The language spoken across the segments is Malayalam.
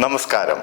നമസ്കാരം.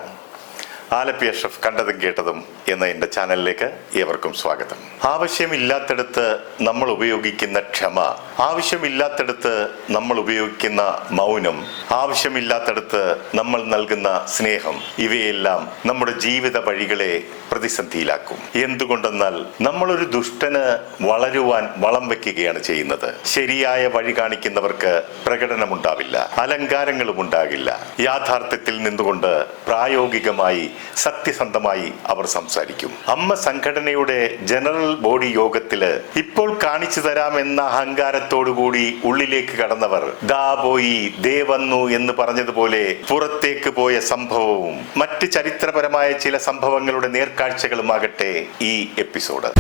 ആലപ്പി അഷ്റഫ് കണ്ടതും കേട്ടതും എന്ന എൻ്റെ ചാനലിലേക്ക് ഏവർക്കും സ്വാഗതം. ആവശ്യമില്ലാത്തടത്ത് നമ്മൾ ഉപയോഗിക്കുന്ന ക്ഷമ, ആവശ്യമില്ലാത്തടത്ത് നമ്മൾ ഉപയോഗിക്കുന്ന മൗനം, ആവശ്യമില്ലാത്തടത്ത് നമ്മൾ നൽകുന്ന സ്നേഹം, ഇവയെല്ലാം നമ്മുടെ ജീവിത വഴികളെ പ്രതിസന്ധിയിലാക്കും. എന്തുകൊണ്ടെന്നാൽ നമ്മളൊരു ദുഷ്ടന് വളരുവാൻ വളം വെക്കുകയാണ് ചെയ്യുന്നത്. ശരിയായ വഴി കാണിക്കുന്നവർക്ക് പ്രകടനമുണ്ടാവില്ല, അലങ്കാരങ്ങളും ഉണ്ടാകില്ല. യാഥാർത്ഥ്യത്തിൽ നിന്നുകൊണ്ട് പ്രായോഗികമായി സത്യസന്ധമായി അവർ സംസാരിക്കും. അമ്മ സംഘടനയുടെ ജനറൽ ബോഡി യോഗത്തില് ഇപ്പോൾ കാണിച്ചു തരാമെന്ന അഹങ്കാരത്തോടുകൂടി ഉള്ളിലേക്ക് കടന്നവർ ദാ പോയി ദേ വന്നു എന്ന് പറഞ്ഞതുപോലെ പുറത്തേക്ക് പോയ സംഭവവും മറ്റ് ചരിത്രപരമായ ചില സംഭവങ്ങളുടെ നേർക്കാഴ്ചകളുമാകട്ടെ ഈ എപ്പിസോഡ്.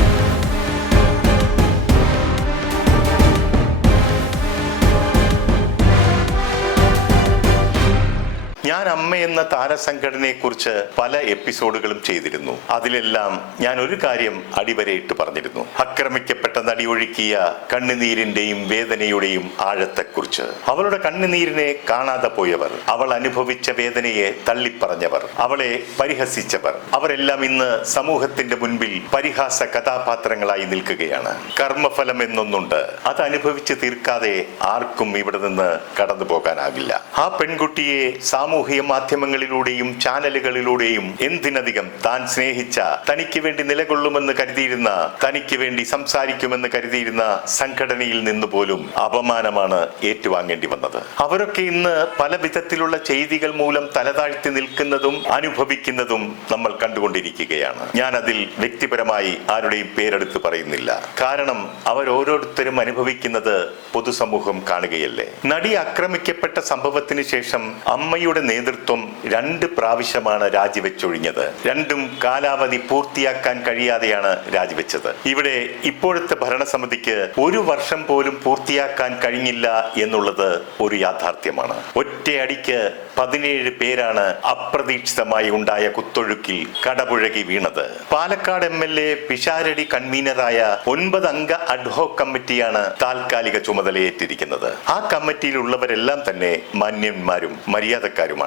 ഞാൻ അമ്മ എന്ന താരസംഘടനയെക്കുറിച്ച് പല എപ്പിസോഡുകളും ചെയ്തിരുന്നു. അതിലെല്ലാം ഞാൻ ഒരു കാര്യം അടിവരയിട്ട് പറഞ്ഞിരുന്നു. ആക്രമിക്കപ്പെട്ട നടി ഒഴുക്കിയ കണ്ണുനീരിന്റെയും വേദനയുടെയും ആഴത്തെക്കുറിച്ച്. അവളുടെ കണ്ണുനീരിനെ കാണാതെ പോയവർ, അവൾ അനുഭവിച്ച വേദനയെ തള്ളിപ്പറഞ്ഞവർ, അവളെ പരിഹസിച്ചവർ, അവരെല്ലാം ഇന്ന് സമൂഹത്തിന്റെ മുൻപിൽ പരിഹാസ കഥാപാത്രങ്ങളായി നിൽക്കുകയാണ്. കർമ്മഫലം എന്നൊന്നുണ്ട്. അത് അനുഭവിച്ച് തീർക്കാതെ ആർക്കും ഇവിടെ നിന്ന് കടന്നു പോകാനാകില്ല. ആ പെൺകുട്ടിയെ സാമൂഹിക മാധ്യമങ്ങളിലൂടെയും ചാനലുകളിലൂടെയും എന്തിനധികം താൻ സ്നേഹിച്ച, തനിക്ക് വേണ്ടി നിലകൊള്ളുമെന്ന് കരുതിയിരുന്ന, തനിക്ക് വേണ്ടി സംസാരിക്കുമെന്ന് കരുതിയിരുന്ന സംഘടനയിൽ നിന്ന് പോലും അപമാനമാണ് ഏറ്റുവാങ്ങേണ്ടി വന്നത്. അവരൊക്കെ ഇന്ന് പല വിധത്തിലുള്ള ചെയ്തികൾ മൂലം തലതാഴ്ത്തി നിൽക്കുന്നതും അനുഭവിക്കുന്നതും നമ്മൾ കണ്ടുകൊണ്ടിരിക്കുകയാണ്. ഞാൻ അതിൽ വ്യക്തിപരമായി ആരുടെയും പേരെടുത്ത് പറയുന്നില്ല. കാരണം അവരോരോരുത്തരും അനുഭവിക്കുന്നത് പൊതുസമൂഹം കാണുകയല്ലേ. നടി ആക്രമിക്കപ്പെട്ട സംഭവത്തിന് ശേഷം അമ്മയുടെ നേതൃത്വം 2 പ്രാവശ്യമാണ് രാജിവെച്ചൊഴിഞ്ഞത്. 2ഉം കാലാവധി പൂർത്തിയാക്കാൻ കഴിയാതെയാണ് രാജിവെച്ചത്. ഇവിടെ ഇപ്പോഴത്തെ ഭരണസമിതിക്ക് 1 വർഷം പോലും പൂർത്തിയാക്കാൻ കഴിഞ്ഞില്ല എന്നുള്ളത് ഒരു യാഥാർത്ഥ്യമാണ്. ഒറ്റയടിക്ക് 17 പേരാണ് അപ്രതീക്ഷിതമായി ഉണ്ടായ കുത്തൊഴുക്കിൽ കടപുഴകി വീണത്. പാലക്കാട് MLA പിഷാരടി കൺവീനറായ 9 അംഗ അഡ്ഹോക് കമ്മിറ്റിയാണ് താൽക്കാലിക ചുമതലയേറ്റിരിക്കുന്നത്. ആ കമ്മിറ്റിയിലുള്ളവരെല്ലാം തന്നെ മാന്യന്മാരും മര്യാദക്കാരുമാണ്.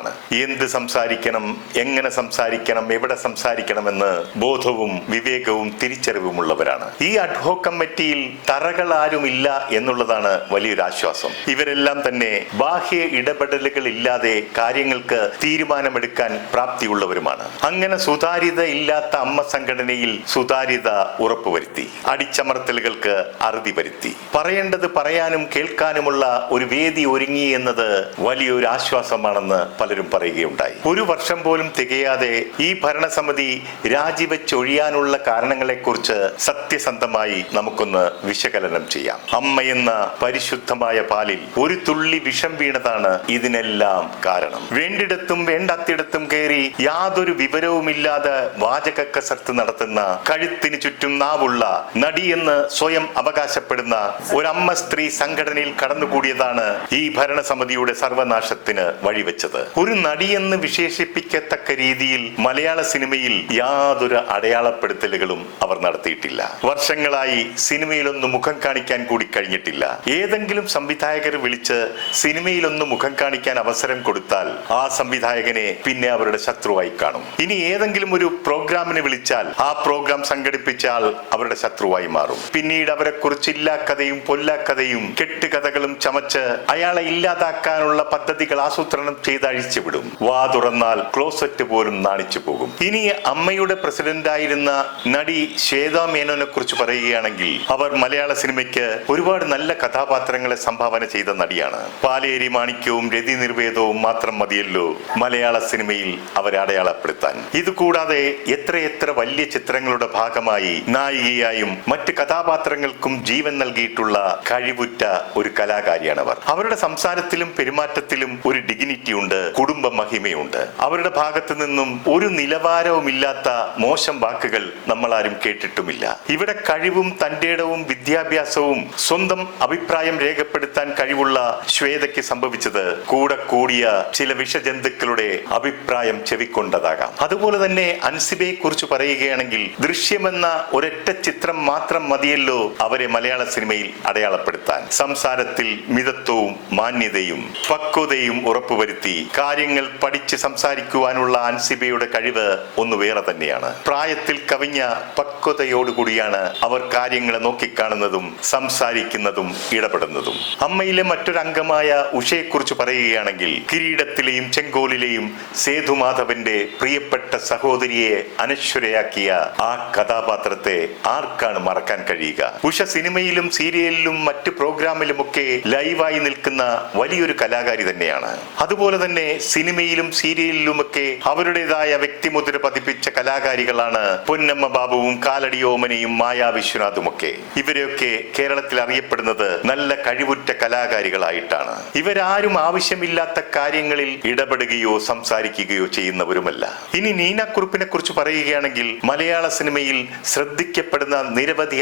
എന്ത് സംസാരിക്കണം, എങ്ങനെ സംസാരിക്കണം, എവിടെ സംസാരിക്കണമെന്ന് ബോധവും വിവേകവും തിരിച്ചറിവുമുള്ളവരാണ്. ഈ അഡ്ഹോക് കമ്മിറ്റിയിൽ തറകളാരുമില്ല എന്നുള്ളതാണ് വലിയൊരു ആശ്വാസം. ഇവരെല്ലാം തന്നെ ബാഹ്യ ഇടപെടലുകൾ ഇല്ലാതെ കാര്യങ്ങൾക്ക് തീരുമാനമെടുക്കാൻ പ്രാപ്തിയുള്ളവരുമാണ്. അങ്ങനെ സുതാര്യത ഇല്ലാത്ത അമ്മ സംഘടനയിൽ സുതാര്യത ഉറപ്പുവരുത്തി, അടിച്ചമർത്തലുകൾക്ക് അറുതി വരുത്തി, പറയേണ്ടത് പറയാനും കേൾക്കാനുമുള്ള ഒരു വേദി ഒരുങ്ങി എന്നത് വലിയൊരു ആശ്വാസമാണെന്ന് പലരും പറയുകയുണ്ടായി. 1 വർഷം പോലും തികയാതെ ഈ ഭരണസമിതി രാജിവെച്ചൊഴിയാനുള്ള കാരണങ്ങളെക്കുറിച്ച് സത്യസന്ധമായി നമുക്കൊന്ന് വിശകലനം ചെയ്യാം. അമ്മയെന്ന പരിശുദ്ധമായ പാലിൽ ഒരു തുള്ളി വിഷം വീണതാണ് ഇതിനെല്ലാം കാരണം. വേണ്ടിടത്തും വേണ്ടാത്തിടത്തും കയറി യാതൊരു വിവരവുമില്ലാതെ വാചക കസർത്ത് നടത്തുന്ന, കഴുത്തിന് ചുറ്റും നാവുള്ള നടിയെന്ന് സ്വയം അവകാശപ്പെടുന്ന ഒരമ്മ സ്ത്രീ സംഘടനയിൽ കടന്നുകൂടിയതാണ് ഈ ഭരണസമിതിയുടെ സർവനാശത്തിന് വഴിവെച്ചത്. ഒരു നടിയെന്ന് വിശേഷിപ്പിക്കത്തക്ക രീതിയിൽ മലയാള സിനിമയിൽ യാതൊരു അടയാളപ്പെടുത്തലുകളും അവർ നടത്തിയിട്ടില്ല. വർഷങ്ങളായി സിനിമയിലൊന്ന് മുഖം കാണിക്കാൻ കൂടി കഴിഞ്ഞിട്ടില്ല. ഏതെങ്കിലും സംവിധായകർ വിളിച്ച് സിനിമയിലൊന്ന് മുഖം കാണിക്കാൻ അവസരം കൊടുത്താൽ ആ സംവിധായകനെ പിന്നെ അവരുടെ ശത്രുവായി കാണും. ഇനി ഏതെങ്കിലും ഒരു പ്രോഗ്രാമിന് വിളിച്ചാൽ ആ പ്രോഗ്രാം സംഘടിപ്പിച്ച ആൾ അവരുടെ ശത്രുവായി മാറും. പിന്നീട് അവരെ കുറിച്ച് ഇല്ലാക്കഥയും പൊല്ലാക്കഥയും കെട്ടുകഥകളും ചമച്ച് അയാളെ ഇല്ലാതാക്കാനുള്ള പദ്ധതികൾ ആസൂത്രണം ചെയ്ത് അഴിച്ചുവിടും. വാ തുറന്നാൽ ക്ലോസറ്റ് പോലും നാണിച്ചു പോകും. ഇനി അമ്മയുടെ പ്രസിഡന്റായിരുന്ന നടി ശ്വേതാ മേനോനെ കുറിച്ച് പറയുകയാണെങ്കിൽ അവർ മലയാള സിനിമയ്ക്ക് ഒരുപാട് നല്ല കഥാപാത്രങ്ങളെ സംഭാവന ചെയ്ത നടിയാണ്. പാലേരി മാണിക്യവും രതി നിർവേദവും മാത്രം മതിയല്ലോ മലയാള സിനിമയിൽ അവരെ അടയാളപ്പെടുത്താൻ. ഇതുകൂടാതെ എത്രയെത്ര വലിയ ചിത്രങ്ങളുടെ ഭാഗമായി നായികയായും മറ്റ് കഥാപാത്രങ്ങൾക്കും ജീവൻ നൽകിയിട്ടുള്ള കഴിവുറ്റ ഒരു കലാകാരിയാണ് അവർ. അവരുടെ സംസാരത്തിലും പെരുമാറ്റത്തിലും ഒരു ഡിഗ്നിറ്റി ഉണ്ട്, കുടുംബ മഹിമയുണ്ട്. അവരുടെ ഭാഗത്തു നിന്നും ഒരു നിലവാരവുമില്ലാത്ത മോശം വാക്കുകൾ നമ്മൾ ആരും കേട്ടിട്ടുമില്ല. ഇവിടെ കഴിവും തന്റേടവും വിദ്യാഭ്യാസവും സ്വന്തം അഭിപ്രായം രേഖപ്പെടുത്താൻ കഴിവുള്ള ശ്വേതയ്ക്ക് സംഭവിച്ചത് കൂടെ കൂടിയ ചില വിഷജന്തുക്കളുടെ അഭിപ്രായം ചെവിക്കൊണ്ടതാകാം. അതുപോലെ തന്നെ അൻസിബയെ കുറിച്ച് പറയുകയാണെങ്കിൽ ദൃശ്യമെന്ന ഒരൊറ്റ ചിത്രം മാത്രം മതിയല്ലോ അവരെ മലയാള സിനിമയിൽ അടയാളപ്പെടുത്താൻ. സംസാരത്തിൽ മിതത്വവും മാന്യതയും പക്വതയും ഉറപ്പുവരുത്തി കാര്യങ്ങൾ പഠിച്ച് സംസാരിക്കുവാനുള്ള അൻസിബയുടെ കഴിവ് ഒന്ന് വേറെ തന്നെയാണ്. പ്രായത്തിൽ കവിഞ്ഞ പക്വതയോടുകൂടിയാണ് അവർ കാര്യങ്ങളെ നോക്കിക്കാണുന്നതും സംസാരിക്കുന്നതും ഇടപെടുന്നതും. അമ്മയിലെ മറ്റൊരംഗമായ ഉഷയെക്കുറിച്ച് പറയുകയാണെങ്കിൽ, കിരീടത്തിലെയും ചെങ്കോലിലെയും സേതുമാധവന്റെ പ്രിയപ്പെട്ട സഹോദരിയെ അനശ്വരയാക്കിയ ആ കഥാപാത്രത്തെ ആർക്കാണ് മറക്കാൻ കഴിയുക? ഉഷ സിനിമയിലും സീരിയലിലും മറ്റ് പ്രോഗ്രാമിലുമൊക്കെ ലൈവായി നിൽക്കുന്ന വലിയൊരു കലാകാരി തന്നെയാണ്. അതുപോലെ തന്നെ സിനിമയിലും സീരിയലിലുമൊക്കെ അവരുടേതായ വ്യക്തിമുദ്ര പതിപ്പിച്ച കലാകാരികളാണ് പൊന്നമ്മ ബാബുവും കാലടി ഓമനയും മായാ വിശ്വനാഥുമൊക്കെ. ഇവരെയൊക്കെ കേരളത്തിൽ അറിയപ്പെടുന്നത് നല്ല കഴിവുറ്റ കലാകാരികളായിട്ടാണ്. ഇവരാരും ആവശ്യമില്ലാത്ത കാര്യങ്ങളിൽ ഇടപെടുകയോ സംസാരിക്കുകയോ ചെയ്യുന്നവരുമല്ല. ഇനി നീനാക്കുറുപ്പിനെ കുറിച്ച് പറയുകയാണെങ്കിൽ, മലയാള സിനിമയിൽ ശ്രദ്ധിക്കപ്പെടുന്ന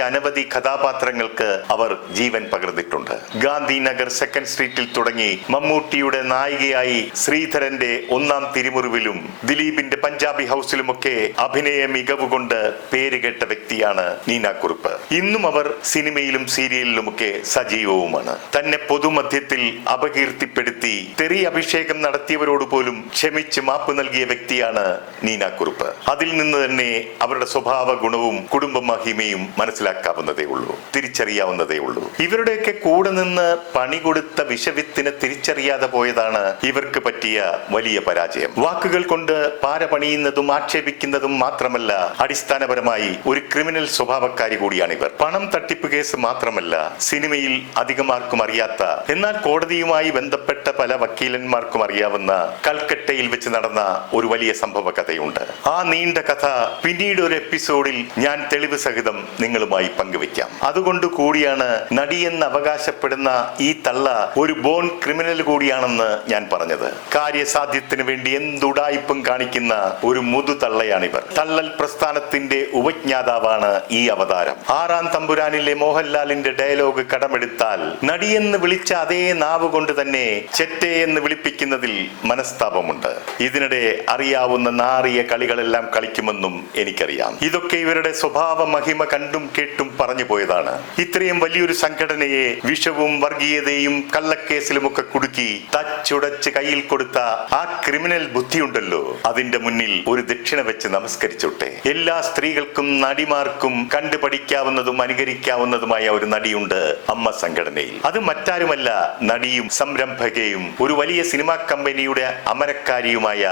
അനവധി കഥാപാത്രങ്ങൾക്ക് അവർ ജീവൻ പകർന്നിട്ടുണ്ട്. ഗാന്ധിനഗർ സെക്കൻഡ് സ്ട്രീറ്റിൽ തുടങ്ങി മമ്മൂട്ടിയുടെ നായികയായി ശ്രീധരന്റെ ഒന്നാം തിരുമുറിവിലും ദിലീപിന്റെ പഞ്ചാബി ഹൗസിലുമൊക്കെ അഭിനയ മികവ് കൊണ്ട് പേരുകേട്ട വ്യക്തിയാണ് നീനാക്കുറുപ്പ്. ഇന്നും അവർ സിനിമയിലും സീരിയലിലുമൊക്കെ സജീവവുമാണ്. തന്നെ പൊതുമധ്യത്തിൽ അപകീർത്തിപ്പെടുത്തി തെറി അഭിഷേകം നടത്തിയവരോട് പോലും ക്ഷമിച്ച് മാപ്പ് നൽകിയ വ്യക്തിയാണ് നീനാക്കുറുപ്പ്. അതിൽ നിന്ന് തന്നെ അവരുടെ സ്വഭാവ ഗുണവും കുടുംബ മഹിമയും മനസ്സിലാക്കാവുന്നതേ ഉള്ളൂ, തിരിച്ചറിയാവുന്നതേ ഉള്ളൂ. ഇവരുടെയൊക്കെ കൂടെ നിന്ന് പണി കൊടുത്ത വിഷവിത്തിനെ തിരിച്ചറിയാതെ പോയതാണ് ഇവർക്ക് പറ്റിയ വലിയ പരാജയം. വാക്കുകൾ കൊണ്ട് പാര പണിയുന്നതും ആക്ഷേപിക്കുന്നതും മാത്രമല്ല, അടിസ്ഥാനപരമായി ഒരു ക്രിമിനൽ സ്വഭാവക്കാരി കൂടിയാണ് ഇവർ. പണം തട്ടിപ്പ് കേസ് മാത്രമല്ല, സിനിമയിൽ അധികമാർക്കും അറിയാത്ത എന്നാൽ കോടതിയുമായി ബന്ധപ്പെട്ട പല വക്കീലന്മാർക്കും അറിയാവുന്ന കൽക്കട്ടയിൽ വെച്ച് നടന്ന ഒരു വലിയ സംഭവ കഥയുണ്ട്. ആ നീണ്ട കഥ പിന്നീട് ഒരു എപ്പിസോഡിൽ ഞാൻ തെളിവ് സഹിതം നിങ്ങളുമായി പങ്കുവെക്കാം. അതുകൊണ്ട് കൂടിയാണ് നടിയെന്ന് അവകാശപ്പെടുന്ന ഈ തള്ള ഒരു ബോൺ ക്രിമിനൽ കൂടിയാണെന്ന് ഞാൻ പറഞ്ഞത്. കാര്യസാധ്യത്തിന് വേണ്ടി എന്തുടായ്പും കാണിക്കുന്ന ഒരു മുതു തള്ളയാണിവർ. തള്ളൽ പ്രസ്ഥാനത്തിന്റെ ഉപജ്ഞാതാവാണ് ഈ അവതാരം. ആറാം തമ്പുരാനിലെ മോഹൻലാലിന്റെ ഡയലോഗ് കടമെടുത്താൽ, നടിയെന്ന് വിളിച്ച അതേ നാവ് കൊണ്ട് തന്നെ ചെറ്റേ എന്ന് വിളിപ്പിക്കുന്നതിൽ മനസ്താപമുണ്ട്. ഇതിനിടെ അറിയാവുന്ന നാറിയ കളികളെല്ലാം കളിക്കുമെന്നും എനിക്കറിയാം. ഇതൊക്കെ ഇവരുടെ സ്വഭാവ മഹിമ കണ്ടും കേട്ടും പറഞ്ഞു പോയതാണ്. ഇത്രയും വലിയൊരു സംഘടനയെ വിഷവും വർഗീയതയും കള്ളക്കേസിലുമൊക്കെ കുടുക്കി തച്ചുടച്ച് കയ്യിൽ കൊടുത്ത ആ ക്രിമിനൽ ബുദ്ധിയുണ്ടല്ലോ, അതിന്റെ മുന്നിൽ ഒരു ദക്ഷിണ വെച്ച് നമസ്കരിച്ചോട്ടെ. എല്ലാ സ്ത്രീകൾക്കും നടിമാർക്കും കണ്ടുപഠിക്കാവുന്നതും അനുകരിക്കാവുന്നതുമായ ഒരു നടിയുണ്ട് അമ്മ സംഘടനയിൽ. അത് മറ്റാരുമല്ല, നടിയും സംരംഭകയും ഒരു വലിയ സിനിമാ കമ്പനിയുടെ അമരക്കാരിയുമായ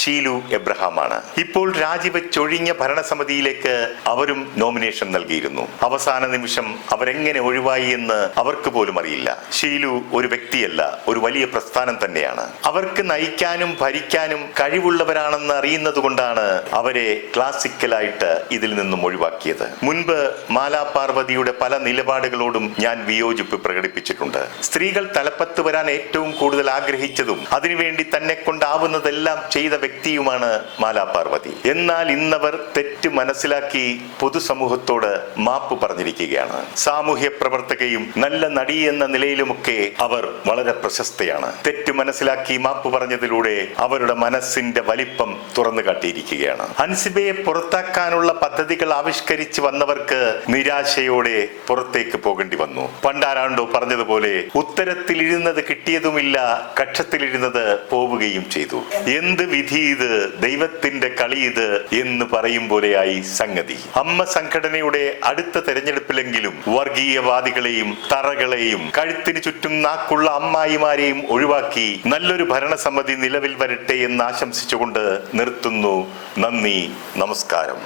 ഷീലു എബ്രഹാമാണ്. ഇപ്പോൾ രാജിവെച്ചൊഴിഞ്ഞ ഭരണസമിതിയിലേക്ക് അവരും നോമിനേഷൻ നൽകിയിരുന്നു. അവസാന നിമിഷം അവരെങ്ങനെ ഒഴിവായി എന്ന് അവർക്ക് പോലും അറിയില്ല. ഷീലു ഒരു വ്യക്തിയല്ല, ഒരു വലിയ പ്രസ്ഥാനം തന്നെയാണ്. അവർക്ക് നയിക്കാനും ഭരിക്കാനും കഴിവുള്ളവരാണെന്ന് അറിയുന്നത് കൊണ്ടാണ് അവരെ ക്ലാസിക്കലായിട്ട് ഇതിൽ നിന്നും ഒഴിവാക്കിയത്. മുൻപ് മാലാ പാർവതിയുടെ പല നിലപാടുകളോടും ഞാൻ വിയോജിപ്പ് പ്രകടിപ്പിച്ചിട്ടുണ്ട്. സ്ത്രീകൾ തലപ്പത്ത് വരാൻ ഏറ്റവും കൂടുതൽ ആഗ്രഹിച്ചതും അതിനുവേണ്ടി തന്നെ കൊണ്ടാവുന്നതെല്ലാം ചെയ്ത വ്യക്തിയുമാണ് മാലാ പാർവതി. എന്നാൽ ഇന്നവർ തെറ്റ് മനസ്സിലാക്കി പൊതുസമൂഹത്തോട് മാപ്പ് പറഞ്ഞിരിക്കുകയാണ്. സാമൂഹ്യ പ്രവർത്തകയും നല്ല നടി എന്ന നിലയിലുമൊക്കെ അവർ വളരെ പ്രശസ്തയാണ്. തെറ്റ് മനസ്സിലാക്കി മാപ്പ് പറഞ്ഞതിലൂടെ അവരുടെ മനസ്സിന്റെ വലിപ്പം തുറന്നു കാട്ടിയിരിക്കുകയാണ്. അൻസിബയെ പുറത്താക്കാനുള്ള പദ്ധതികൾ ആവിഷ്കരിച്ച് വന്നവർക്ക് നിരാശയോടെ പുറത്തേക്ക് പോകേണ്ടി വന്നു. പണ്ടാരാണ്ടോ പറഞ്ഞതുപോലെ, ഉത്തരത്തിലിരുന്നത് കിട്ടിയതുമില്ല, കക്ഷത്തിലിരുന്നത് പോവുകയും ചെയ്തു. എന്ത് വിധി ഇത്, ദൈവത്തിന്റെ കളി ഇത് എന്ന് പറയും പോലെയായി സംഗതി. അമ്മ സംഘടനയുടെ അടുത്ത തെരഞ്ഞെടുപ്പിലെങ്കിലും വർഗീയവാദികളെയും തറകളെയും കഴുത്തിന് ചുറ്റും നാക്കുള്ള അമ്മായിമാരെയും ഒഴിവാക്കി നല്ലൊരു ഭരണസമിതി നിലവിൽ വരട്ടെ എന്ന് ആശംസിച്ചുകൊണ്ട് നിർത്തുന്നു. നന്ദി, നമസ്കാരം.